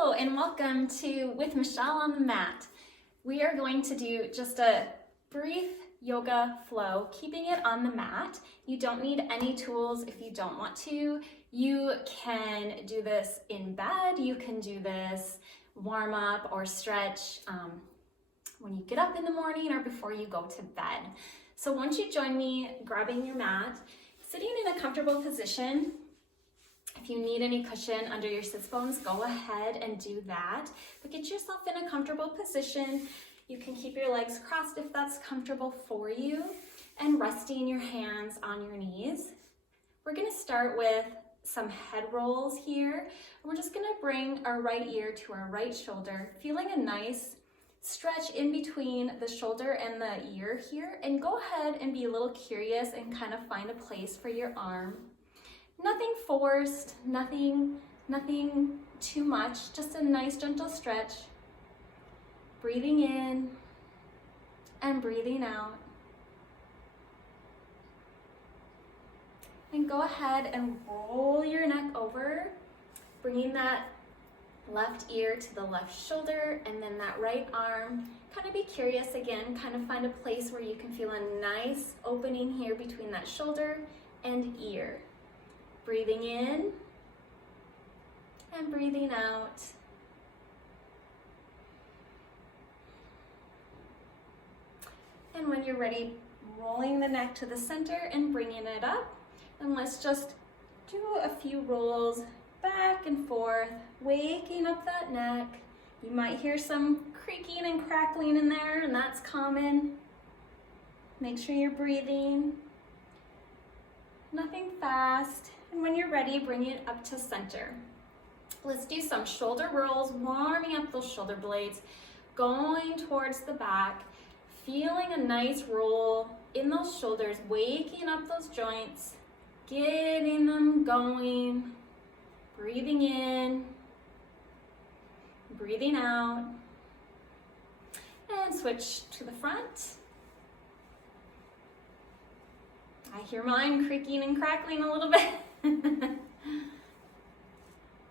Hello and welcome to With Michelle on the Mat. We are going to do just a brief yoga flow, keeping it on the mat. You don't need any tools if you don't want to. You can do this in bed, you can do this warm up or stretch when you get up in the morning or before you go to bed. So once you join me grabbing your mat, sitting in a comfortable position. If you need any cushion under your sits bones, go ahead and do that. But get yourself in a comfortable position. You can keep your legs crossed if that's comfortable for you, and resting your hands on your knees. We're going to start with some head rolls here. We're just going to bring our right ear to our right shoulder, feeling a nice stretch in between the shoulder and the ear here. And go ahead and be a little curious and kind of find a place for your arm. Nothing forced, nothing too much, just a nice gentle stretch. Breathing in and breathing out. And go ahead and roll your neck over, bringing that left ear to the left shoulder and then that right arm. Kind of be curious again, kind of find a place where you can feel a nice opening here between that shoulder and ear. Breathing in and breathing out. And when you're ready, rolling the neck to the center and bringing it up. And let's just do a few rolls back and forth, waking up that neck. You might hear some creaking and crackling in there, and that's common. Make sure you're breathing. Nothing fast. And when you're ready, bring it up to center. Let's do some shoulder rolls, warming up those shoulder blades, going towards the back, feeling a nice roll in those shoulders, waking up those joints, getting them going, breathing in, breathing out, and switch to the front. I hear mine creaking and crackling a little bit.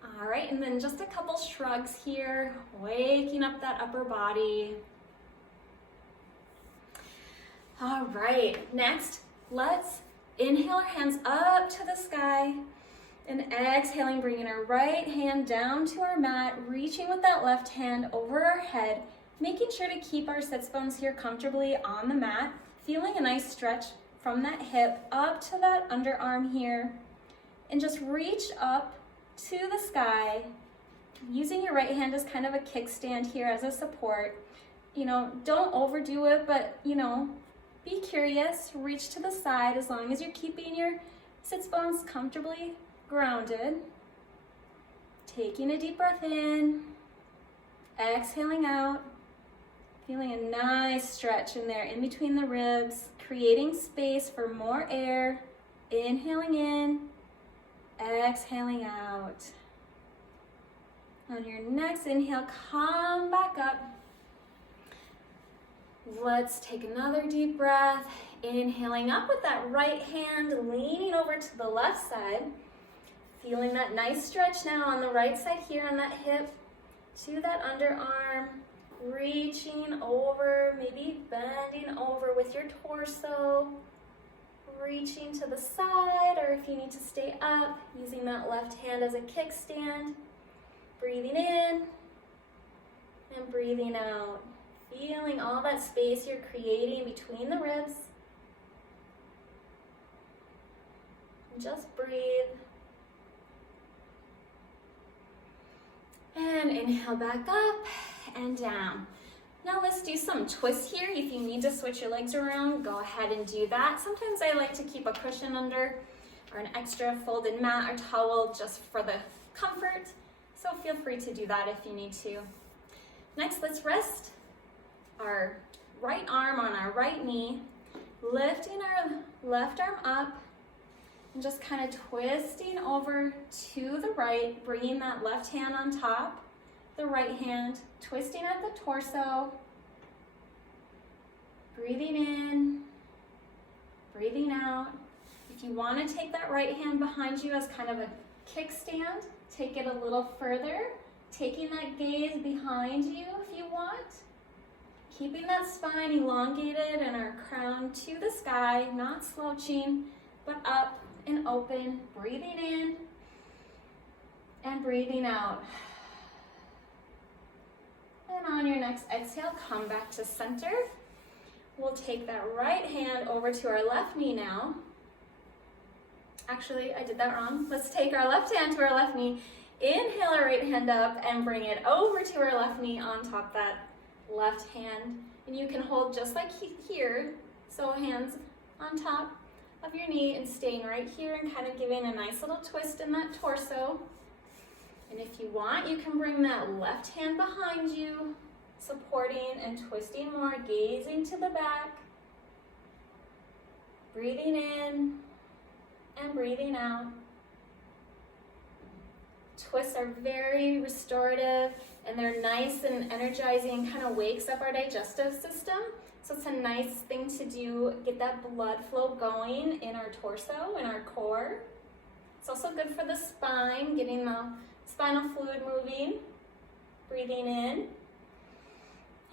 All right, and then just a couple shrugs here, waking up that upper body. All right, next, let's inhale our hands up to the sky and exhaling, bringing our right hand down to our mat, reaching with that left hand over our head, making sure to keep our sits bones here comfortably on the mat, feeling a nice stretch from that hip up to that underarm here. And just reach up to the sky, using your right hand as kind of a kickstand here as a support. Don't overdo it, but be curious, reach to the side as long as you're keeping your sits bones comfortably grounded. Taking a deep breath in, exhaling out, feeling a nice stretch in there in between the ribs, creating space for more air, inhaling in, exhaling out. On your next inhale, come back up. Let's take another deep breath. Inhaling up with that right hand, leaning over to the left side. Feeling that nice stretch now on the right side here on that hip to that underarm. Reaching over, maybe bending over with your torso. Reaching to the side, or if you need to stay up, using that left hand as a kickstand. Breathing in and breathing out. Feeling all that space you're creating between the ribs. Just breathe. And inhale back up and down. Now let's do some twists here. If you need to switch your legs around, go ahead and do that. Sometimes I like to keep a cushion under or an extra folded mat or towel just for the comfort. So feel free to do that if you need to. Next, let's rest our right arm on our right knee, lifting our left arm up and just kind of twisting over to the right, bringing that left hand on top. The right hand, twisting at the torso, breathing in, breathing out. If you want to take that right hand behind you as kind of a kickstand, take it a little further, taking that gaze behind you if you want. Keeping that spine elongated and our crown to the sky, not slouching, but up and open, breathing in and breathing out. And on your next exhale, come back to center. We'll take that right hand over to our left knee now. Actually, I did that wrong. Let's take our left hand to our left knee. Inhale our right hand up and bring it over to our left knee on top of that left hand. And you can hold just like here. So hands on top of your knee and staying right here and kind of giving a nice little twist in that torso. And if you want, you can bring that left hand behind you, supporting and twisting more, gazing to the back. Breathing in and breathing out. Twists are very restorative and they're nice and energizing, kind of wakes up our digestive system. So it's a nice thing to do, get that blood flow going in our torso and our core. It's also good for the spine, getting the spinal fluid moving. Breathing in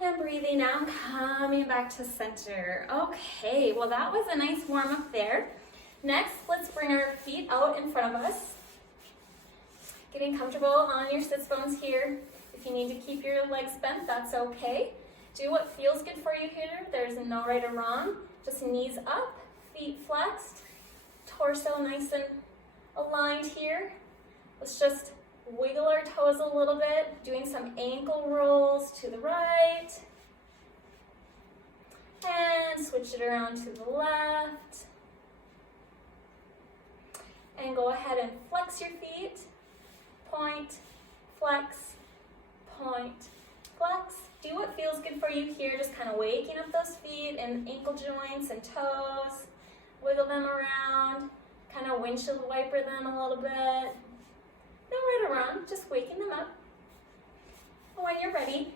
and breathing out, coming back to center. Okay, well that was a nice warm up there. Next, let's bring our feet out in front of us. Getting comfortable on your sits bones here. If you need to keep your legs bent, that's okay. Do what feels good for you here. There's no right or wrong. Just knees up, feet flexed, torso nice and aligned here. Let's just wiggle our toes a little bit, doing some ankle rolls to the right. And switch it around to the left. And go ahead and flex your feet. Point, flex, point, flex. Do what feels good for you here, just kind of waking up those feet and ankle joints and toes. Wiggle them around, kind of windshield wiper them a little bit. No right or wrong, just waking them up. When you're ready,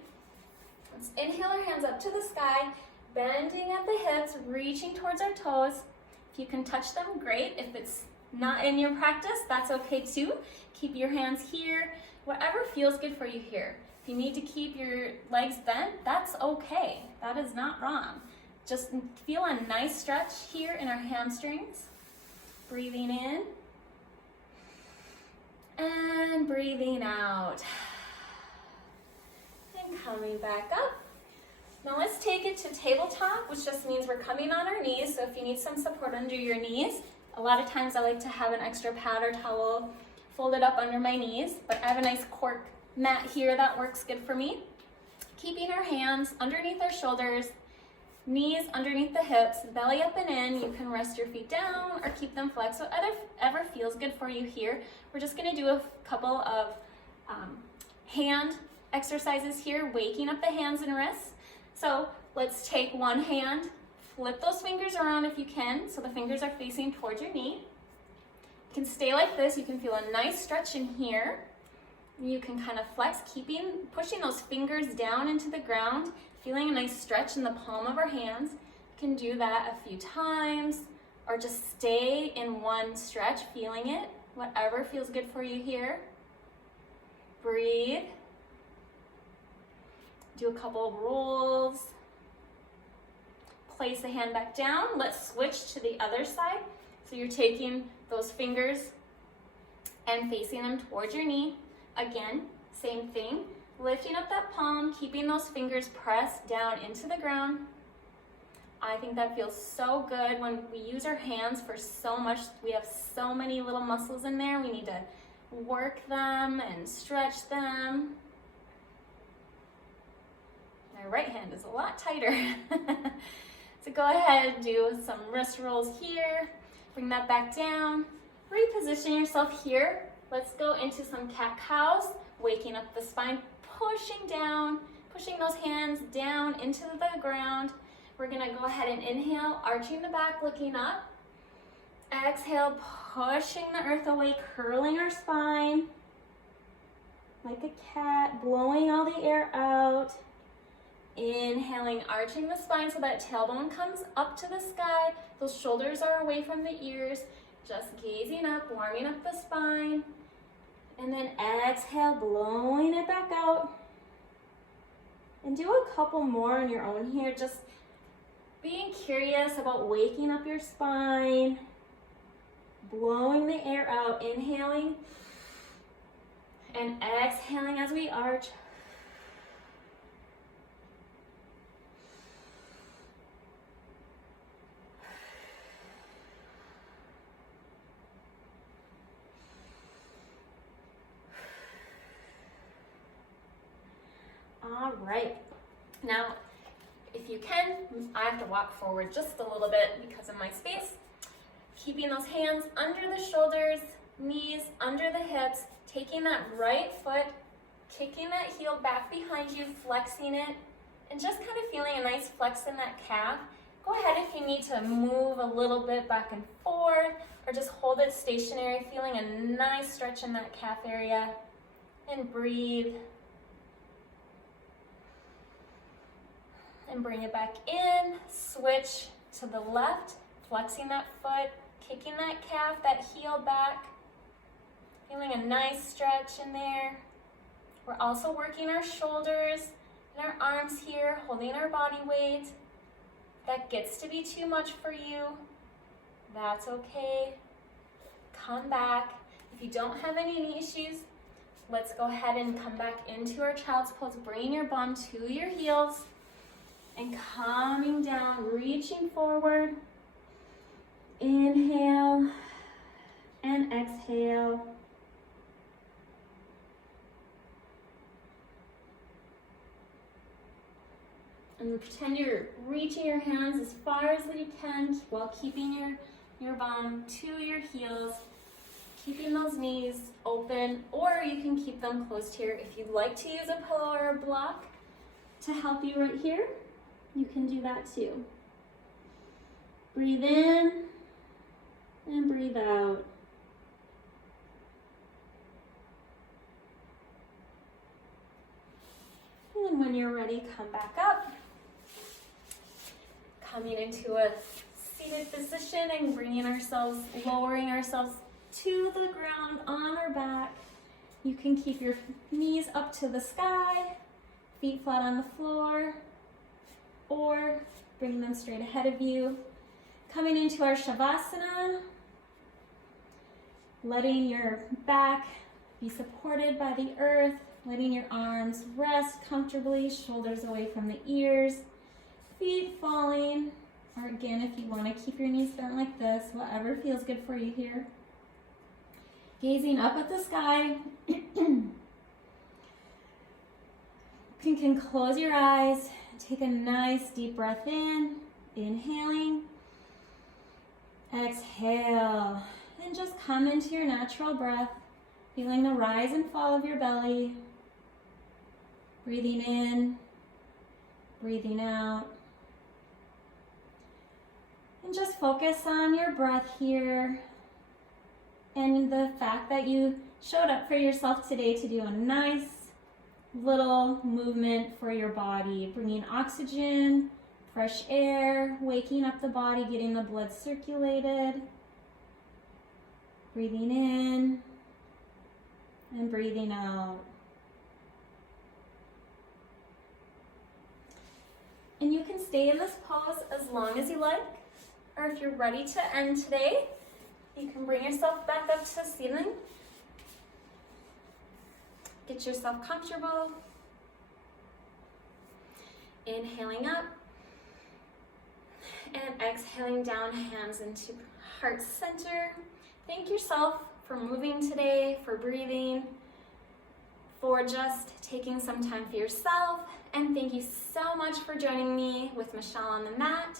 let's inhale our hands up to the sky, bending at the hips, reaching towards our toes. If you can touch them, great. If it's not in your practice, that's okay too. Keep your hands here, whatever feels good for you here. If you need to keep your legs bent, that's okay. That is not wrong. Just feel a nice stretch here in our hamstrings. Breathing in and breathing out. And coming back up. Now let's take it to tabletop, which just means we're coming on our knees. So if you need some support under your knees, a lot of times I like to have an extra pad or towel folded up under my knees, but I have a nice cork mat here that works good for me. Keeping our hands underneath our shoulders, knees underneath the hips, belly up and in. You can rest your feet down or keep them flexed, whatever feels good for you here. We're just gonna do a couple of hand exercises here, waking up the hands and wrists. So let's take one hand, flip those fingers around if you can, so the fingers are facing towards your knee. You can stay like this. You can feel a nice stretch in here. You can kind of flex, pushing those fingers down into the ground, feeling a nice stretch in the palm of our hands. You can do that a few times, or just stay in one stretch, feeling it, whatever feels good for you here. Breathe. Do a couple of rolls. Place the hand back down. Let's switch to the other side. So you're taking those fingers and facing them towards your knee. Again, same thing. Lifting up that palm, keeping those fingers pressed down into the ground. I think that feels so good when we use our hands for so much. We have so many little muscles in there. We need to work them and stretch them. My right hand is a lot tighter. So go ahead and do some wrist rolls here. Bring that back down. Reposition yourself here. Let's go into some cat-cows, waking up the spine, pushing down, pushing those hands down into the ground. We're gonna go ahead and inhale, arching the back, looking up. Exhale, pushing the earth away, curling our spine like a cat, blowing all the air out. Inhaling, arching the spine so that tailbone comes up to the sky. Those shoulders are away from the ears. Just gazing up, warming up the spine. And then exhale, blowing it back out. And do a couple more on your own here, just being curious about waking up your spine, blowing the air out, inhaling and exhaling as we arch. All right, now if you can, I have to walk forward just a little bit because of my space. Keeping those hands under the shoulders, knees under the hips, taking that right foot, kicking that heel back behind you, flexing it, and just kind of feeling a nice flex in that calf. Go ahead if you need to move a little bit back and forth, or just hold it stationary, feeling a nice stretch in that calf area, and breathe. And bring it back in, switch to the left, flexing that foot, kicking that calf, that heel back, feeling a nice stretch in there. We're also working our shoulders and our arms here, holding our body weight. If that gets to be too much for you, that's okay. Come back. If you don't have any knee issues, let's go ahead and come back into our child's pose, bringing your bum to your heels, and coming down, reaching forward. Inhale and exhale. And pretend you're reaching your hands as far as you can while keeping your bum to your heels, keeping those knees open, or you can keep them closed here. If you'd like to use a pillow or a block to help you right here, you can do that too. Breathe in and breathe out. And when you're ready, come back up. Coming into a seated position and lowering ourselves to the ground on our back. You can keep your knees up to the sky, feet flat on the floor, or bring them straight ahead of you. Coming into our Shavasana, letting your back be supported by the earth, letting your arms rest comfortably, shoulders away from the ears, feet falling, or again, if you want to keep your knees bent like this, whatever feels good for you here. Gazing up at the sky. You can close your eyes. Take a nice deep breath in, inhaling, exhale, and just come into your natural breath, feeling the rise and fall of your belly, breathing in, breathing out, and just focus on your breath here and the fact that you showed up for yourself today to do a nice little movement for your body, bringing oxygen, fresh air, waking up the body, getting the blood circulated, breathing in and breathing out. And you can stay in this pose as long as you like, or if you're ready to end today, you can bring yourself back up to the ceiling. Get yourself comfortable. Inhaling up and exhaling down, hands into heart center. Thank yourself for moving today, for breathing, for just taking some time for yourself. And thank you so much for joining me with Michelle on the mat.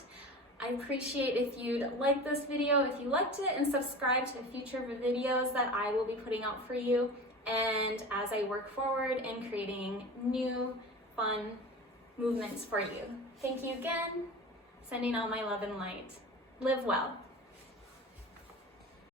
I appreciate if you'd like this video, if you liked it, and subscribe to future videos that I will be putting out for you. And as I work forward in creating new, fun movements for you. Thank you again. Sending all my love and light. Live well.